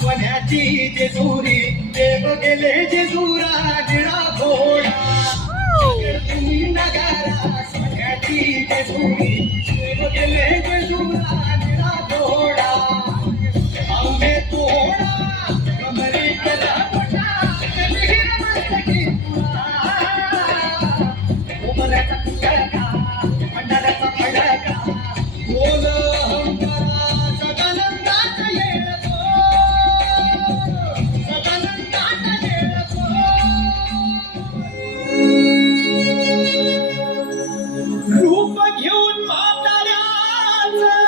सोन्याची जेजुरी देव गेले जेजुरा निळा घोडा नगारा सोन्याची जेजुरी देव गेले जेजुरा निळा घोडा आंबे तोडा कमरे करा पटा उमऱ्याचा तुकडका मंडळाचा फडका बोल हंकारा सदानंदाच येतो सदानंदाच येतो रूप घेऊन म्हाताऱ्याचं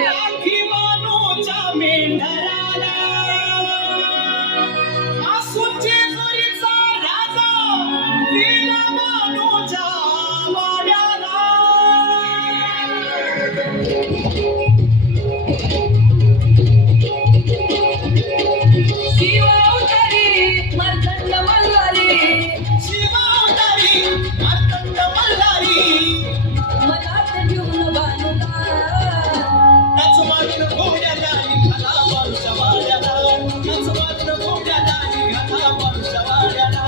राखी मानूच्या मेंढराला आसूचे जोरीचा राजा दिला मानूच्या वाड्याला शिवावतारी मर्दंड मल्हारी शिवावतारी मार्तंड मल्हारी मनात घेऊन बांधला नाच मारून घोड्याला निघाला मारूच्या वाड्याला नाच मारून घोड्याला निघाला मारूच्या वाड्याला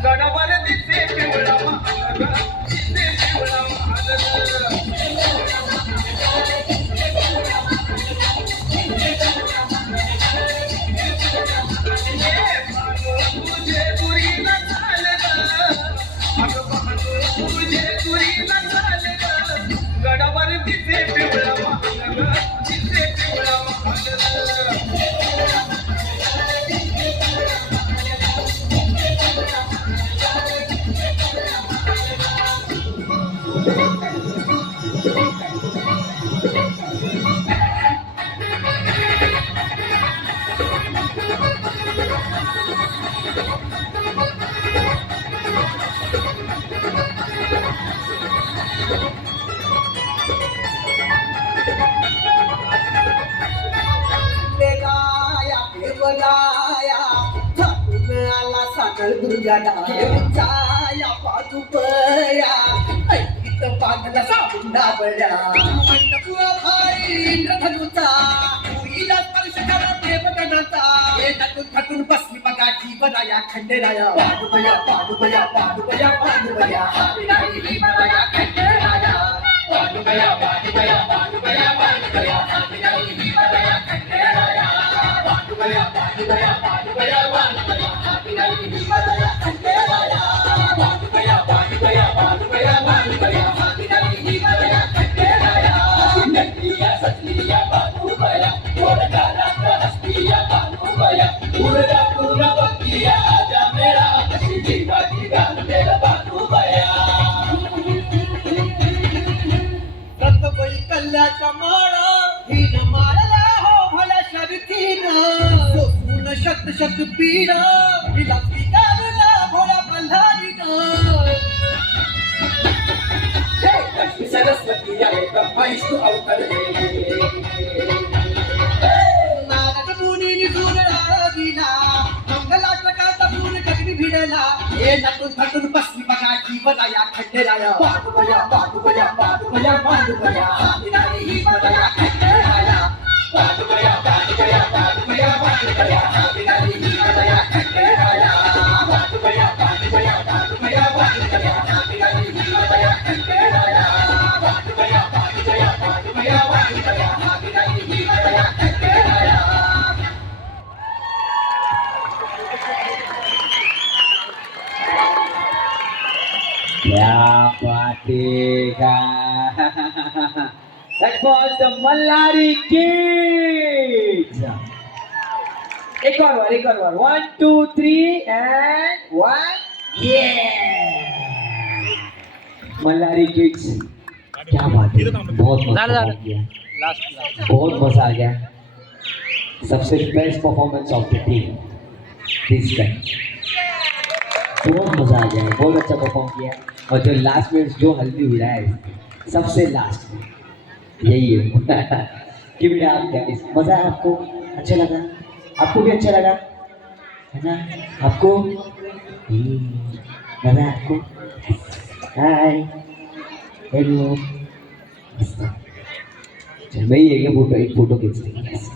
गडावर दिसे पिवळा महाल दिसे पिवळा महाल तुझे पुरीला झालं तुझे पुरीला झालं गडावर दिसे पिवळा महाल दिसे पिवळा महाल दुर्गाया पादुपया ऐकित पादला साबुंडा बळ्या तुझा भाई इंद्रधनुचा होईला स्पर्श करा देवगणाचा हे नटून थटून बसली बघा जीवराया खंडेराया पांडुबया पांडुबया पांडुबया पांडुबया हाती भीमराया खंडेराया पांडुबया पांडुबया पांडुबया पांडुबया हाती भीमराया खंडेराया पांडुबया पांडुबया पांडुबया पांडुबया हाती भीमराया खंडेराया पांडुबया पांडुबया पांडुबया पांडुबया हाती भीमराया खंडेराया नटिया सतलिया पांडुबया ओरगाला हस्तिया पांडुबया पूरा पूरा बकिया आजा मेरा जीवा की गान मेरा पांडुबया रत्तबाई कल्ल्याच्या माळा हिन माळला हो भल्या शर्तीनं सोसून शत शत पीडा हिला पिकावला भोळ्या मल्हारीनं सरस्वती आहे ब्रह्माईस्तु अवतरले नारद मुनीनी जुळला दिला मंगलाष्टकाचा पूर गगनी भिडला हे नटून थटून बसली बघा जीवराया खंडेराया पांडुबया पांडुबया पांडुबया पांडुबया हाती भीमराया खंडेराया पांडुबया पांडुबया पांडुबया पांडुबया हाती भीमराया खंडेराया पांडुबया पांडुबया पांडुबया पांडुबया हाती भीमराया खंडेराया पांडुबया पांडुबया पांडुबया पांडुबया हाती भीमराया खंडेराया क्या बातेगा That was the Mallari Kids. एक और बार 1 2 3 and 1 yeah Mallari Kids क्या बात है बहुत मजा आ गया बहुत मजा आ गया सबसे best performance of the team this time बहुत मजा आ गया बहुत अच्छा परफॉर्म किया और जो लास्ट में जो हल्दी उड़ा है सबसे लास्ट में यही है कि बेटा आप क्या मज़ा है आपको अच्छा लगा आपको भी अच्छा लगा है ना आपको मज़ा है आपको हाय हेलो चल मैं ये फोटो एक फ़ोटो खींचते हैं